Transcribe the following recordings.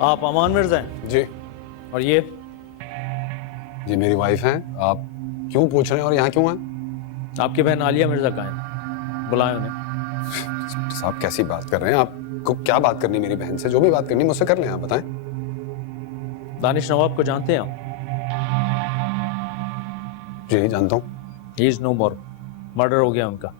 आप अमान मिर्जा हैं? जी और ये जी मेरी वाइफ हैं। आप क्यों पूछ रहे हैं और यहाँ क्यों हैं? आपकी बहन आलिया मिर्जा कहाँ है? बुलाएं उन्हें। साहब कैसी बात कर रहे हैं? आपको क्या बात करनी मेरी बहन से? जो भी बात करनी मुझसे कर लें, आप बताएं। दानिश नवाब को जानते हैं आप? जी जानता हूँ। He is no more. Murder हो गया उनका।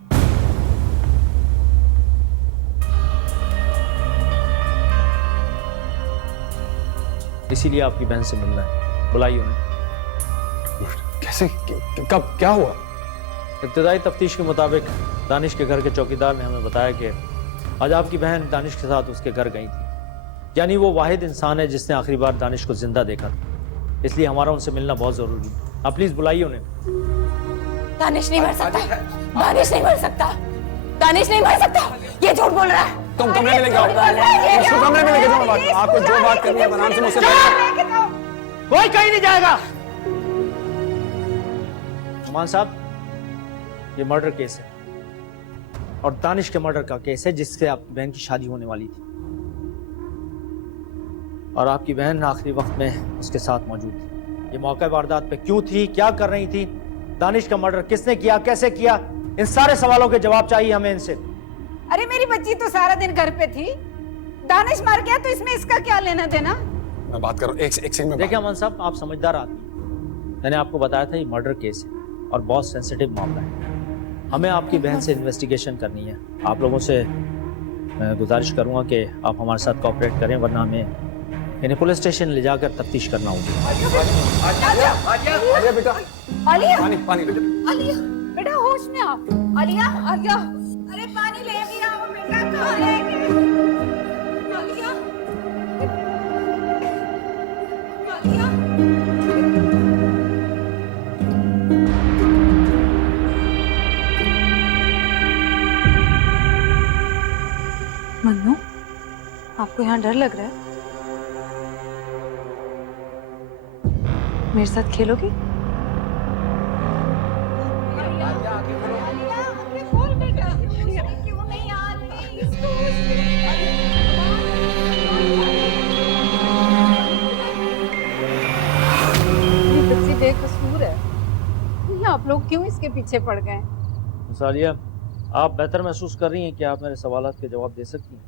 इसीलिए आपकी बहन से मिलना है। बुलाइए उन्हें। कैसे? कब? क्या हुआ? इब्तदाई तफ्तीश के मुताबिक दानिश के घर के चौकीदार ने हमें बताया कि आज आपकी बहन दानिश के साथ उसके घर गई थी। यानी वो वाहिद इंसान है जिसने आखिरी बार दानिश को जिंदा देखा था। इसलिए हमारा उनसे मिलना बहुत जरूरी है। आप प्लीज बुलाइए उन्हें। दानिश नहीं मर सकता। दानिश नहीं मर सकता। दानिश नहीं मर सकता। ये झूठ बोल रहा है। तुम कमरे में लेके आओ। इसको कमरे में लेके जाओ। आपको जो बात करनी है आराम से मुझसे करें। कोई कहीं नहीं जाएगा। अमान साहब, ये मर्डर केस है और दानिश के मर्डर का केस है जिससे आपकी बहन की शादी होने वाली थी और आपकी बहन आखिरी वक्त में उसके साथ मौजूद थी। ये मौका वारदात पे क्यों थी, क्या कर रही थी, दानिश का मर्डर किसने किया, कैसे किया, इन सारे सवालों के जवाब चाहिए हमें इनसे। अरे मेरी बच्ची तो सारा दिन घर पे थी। दानिश मर गया तो इसमें इसका क्या लेना देना? मैं बात कर रहा हूँ। एक सेकंड में। देखिए अमान साहब, आप समझदार आदमी। मैंने आपको बताया था ये मर्डर केस है और बहुत सेंसिटिव मामला है। हमें आपकी बहन से इन्वेस्टिगेशन करनी है। आप लोगों से मैं गुजारिश करूंगा कि आप हमारे साथ कोऑपरेट करें, वरना हमें इन्हें पुलिस स्टेशन ले जाकर तफ्तीश करना होगी। आलिया बेटा, आलिया, पानी पानी बेटा। आलिया बेटा होश में आओ। आलिया, आलिया, अरे पानी लेके आओ बेटा। कहाँ रह गए? आलिया, आलिया। मन्नू, आपको यहाँ डर लग रहा है? मेरे साथ खेलोगी? क्यों नहीं आ रही? ये बच्ची बेकसूर है। ये आप लोग क्यों इसके पीछे पड़ गए? सालिया, आप बेहतर महसूस कर रही हैं कि आप मेरे सवालात के जवाब दे सकती हैं?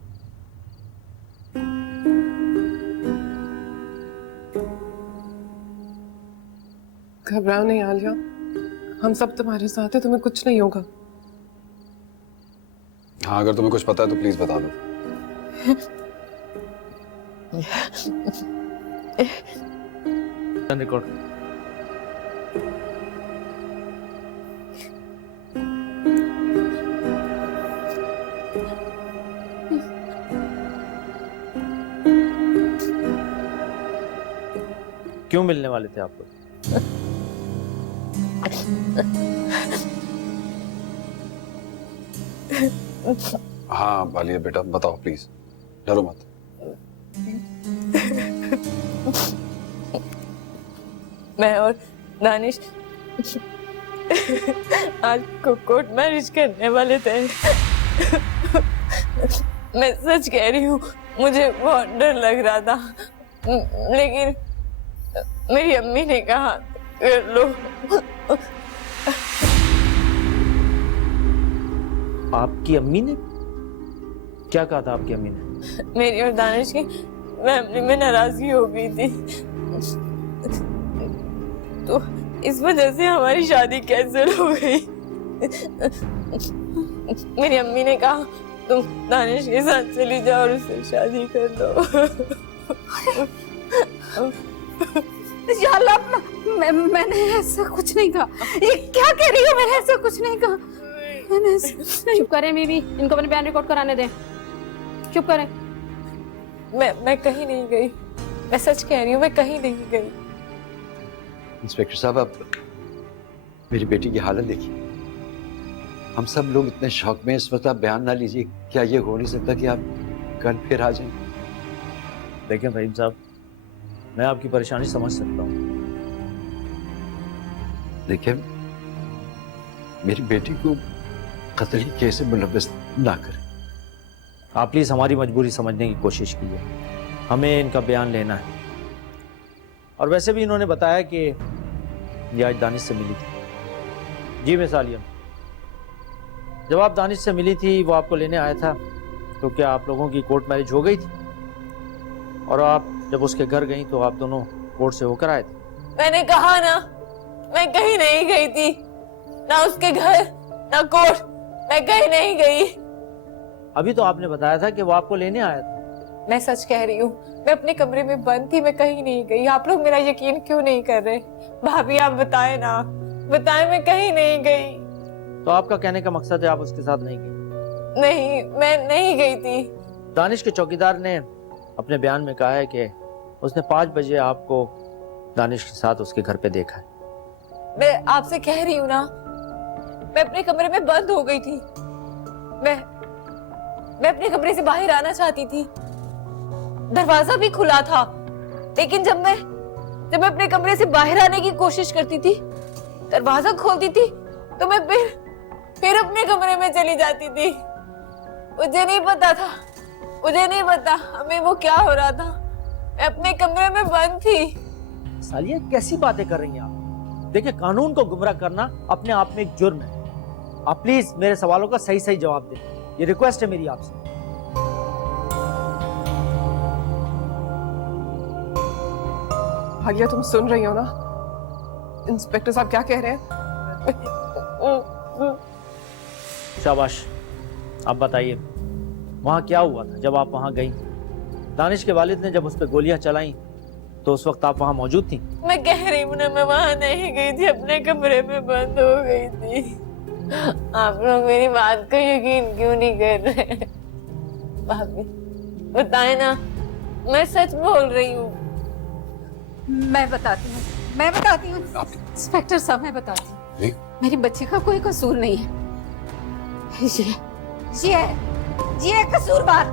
घबराओ नहीं आलिया, हम सब तुम्हारे साथ हैं, तुम्हें कुछ नहीं होगा। हाँ, अगर तुम्हें कुछ पता है तो प्लीज बता दो। रिकॉर्ड। क्यों मिलने वाले थे आपको? हाँ आलिया बेटा, बताओ प्लीज, डरो मत। मैं और दानिश आज कोर्ट मैरिज करने वाले थे। मैं सच कह रही हूँ, मुझे बहुत डर लग रहा था, लेकिन मेरी अम्मी ने कहा कर लो। आपकी अम्मी ने क्या कहा था? आपकी अम्मी ने? मेरी और दानिश की फैमिली में नाराजगी हो गई थी, तो इस वजह से हमारी शादी कैंसिल हो गई। मेरी अम्मी ने कहा तुम दानिश के साथ चली जाओ और उससे शादी कर दो। या अल्लाह, मैंने ऐसा कुछ नहीं कहा। ये क्या कह रही हो? मैंने ऐसा कुछ नहीं कहा। मैंने चुप करें बीवी, इनको अपने बयान रिकॉर्ड कराने दें। चुप करें। मैं कहीं नहीं गई, मैं सच कह रही हूँ, मैं कहीं नहीं गई। इंस्पेक्टर साहब, आप मेरी बेटी की हालत देखिए। हम सब लोग इतने शौक में इस वक्त आप बयान ना लीजिए। क्या ये हो नहीं सकता कि आप कल फिर आ जाएं? देखिए फहीम साहब, मैं आपकी परेशानी समझ सकता हूँ। देखिए, मेरी बेटी को कत्ल के केस में मुलव्वस ना करें। आप प्लीज हमारी मजबूरी समझने की कोशिश कीजिए। हमें इनका बयान लेना है। और वैसे भी इन्होंने बताया कि ये आज दानिश से मिली थी। जी मिस आलिया, जब आप दानिश से मिली थी, वो आपको लेने आया था, तो क्या आप लोगों की कोर्ट मैरिज हो गई थी? और आप जब उसके घर गई तो आप दोनों कोर्ट से होकर आए थे? मैंने कहा ना, मैं कहीं नहीं गई थी, ना उसके घर ना कोर्ट, मैं कहीं नहीं गई। अभी तो आपने बताया था कि वो आपको लेने आया था। मैं सच कह रही हूँ, मैं अपने कमरे में बंद थी, मैं कहीं नहीं गई। आप लोग मेरा यकीन क्यों नहीं कर रहे? भाभी आप बताएं ना, बताएं, मैं कहीं नहीं गई। तो आपका कहने का मकसद है आप उसके साथ नहीं गई? नहीं, मैं नहीं गई थी। दानिश के चौकीदार ने अपने बयान में कहा है कि उसने 5 बजे आपको दानिश के साथ उसके घर पे देखा है। मैं आपसे कह रही हूँ ना, मैं अपने कमरे में बंद हो गई थी। मैं अपने कमरे से बाहर आना चाहती थी, दरवाजा भी खुला था, लेकिन जब मैं अपने कमरे से बाहर आने की कोशिश करती थी, दरवाजा खोलती थी, तो मैं फिर अपने कमरे में चली जाती थी। मुझे नहीं पता हमें वो क्या हो रहा था। मैं अपने कमरे में बंद थी। सालिया कैसी बातें कर रही हैं आप? देखिए, कानून को गुमराह करना अपने आप में एक जुर्म है। आप प्लीज मेरे सवालों का सही जवाब दें, ये रिक्वेस्ट है मेरी आपसे। आलिया, तुम सुन रही हो ना? इंस्पेक्टर साहब क्या कह रहे हैं? शाबाश, आप बताइए वहां क्या हुआ था जब आप वहां गई? दानिश के वालिद ने जब उस पर गोलियां चलाई तो उस वक्त आप वहां मौजूद थी? मैं कह रही हूँ ना, मैं वहां नहीं गई थी, अपने कमरे में बंद हो गई थी। आप लोग मेरी बात का यकीन क्यों नहीं कर रहे? भाभी बताए ना, मैं सच बोल रही हूँ। मैं बताती हूँ इंस्पेक्टर साहब, मैं बताती हूँ। मेरी बच्ची का कोई कसूर नहीं है। ये है कसूरवार।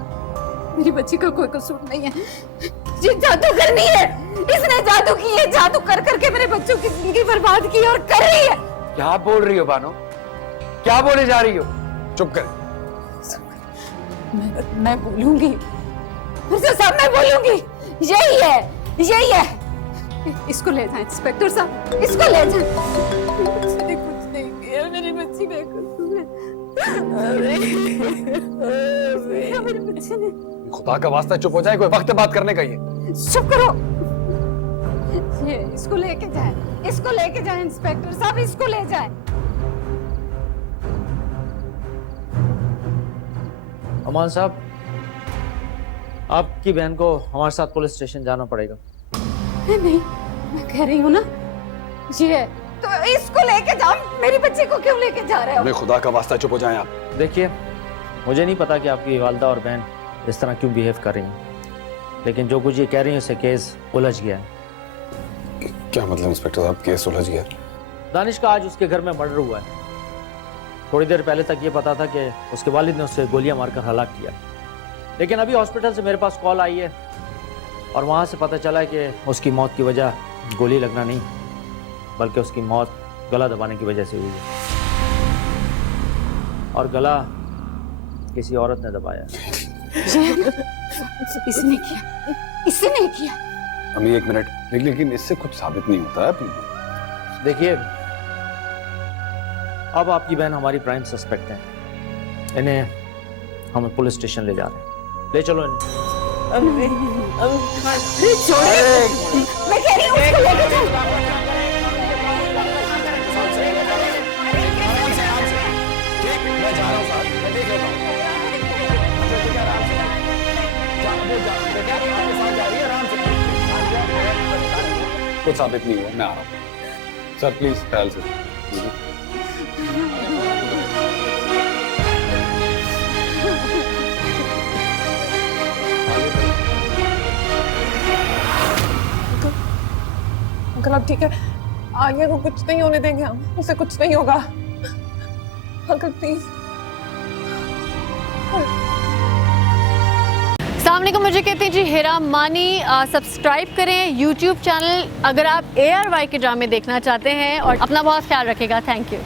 मेरी बच्ची का कोई कसूर नहीं है। ये जादू करनी है, इसने जादू की है, जादू कर करके मेरे बच्चों की जिंदगी बर्बाद की और कर रही है। क्या बोल रही हो बानो? क्या बोले जा रही हो? चुप कर। मैं बोलूंगी मिर्जा साहब, मैं बोलूंगी। यही है। इसको ले जाएं इंस्पेक्टर साहब, इसको ले जाएं। मैंने कुछ नहीं किया, मेरी बच्ची बेकसूर है। मेरी बच्ची ने। खुदा का वास्ता चुप हो जाए, कोई वक्त है बात करने का। ये चुप करो। ये इसको लेके जाएं इंस्पेक्टर साहब, इसको ले जाएं। अमान साहब, आपकी बहन को हमारे साथ पुलिस स्टेशन जाना पड़ेगा। नहीं, मैं कह रही हूँ ना, ये तो इसको लेके जाओ। मेरी बच्ची को क्यों लेके जा रहे हो? नहीं, खुदा का वास्ता चुप हो जाए आप। देखिए, मुझे नहीं पता कि आपकी वालिदा और बहन इस तरह क्यों बिहेव कर रही हैं, लेकिन जो कुछ ये कह रही है उससे केस उलझ गया है। क्या मतलब इंस्पेक्टर साहब, केस उलझ गया? दानिश का आज उसके घर में मर्डर हुआ है। थोड़ी देर पहले तक ये पता था कि उसके वालिद ने उसे गोलियां मारकर हलाक किया, लेकिन अभी हॉस्पिटल से मेरे पास कॉल आई है और वहाँ से पता चला कि उसकी मौत की वजह गोली लगना नहीं, बल्कि उसकी मौत गला दबाने की वजह से हुई है। और गला किसी औरत ने दबाया। इसने किया। अम्मी एक मिनट, लेकिन इससे कुछ साबित नहीं होता है। देखिए, अब आपकी बहन हमारी प्राइम सस्पेक्ट है। इन्हें हम पुलिस स्टेशन ले जा रहे हैं। ले चलो इन्हें। मैं कह रही हूँ उसको लेके जाओ। मैं जा रहा हूँ साहब, मैं देख लेता हूँ। अच्छा ठीक है, आराम से आराम से। कुछ साबित नहीं हुआ, मैं आ रहा हूँ। सर प्लीज ख्याल से। अंकल अब ठीक है? आलिया को कुछ नहीं होने देंगे हम, उसे कुछ नहीं होगा। Uncle please. अस्सलाम वालेकुम, मुझे कहते हैं जी हेरा मानी। सब्सक्राइब करें YouTube चैनल अगर आप ARY के ड्रामे देखना चाहते हैं, और अपना बहुत ख्याल रखिएगा। Thank you.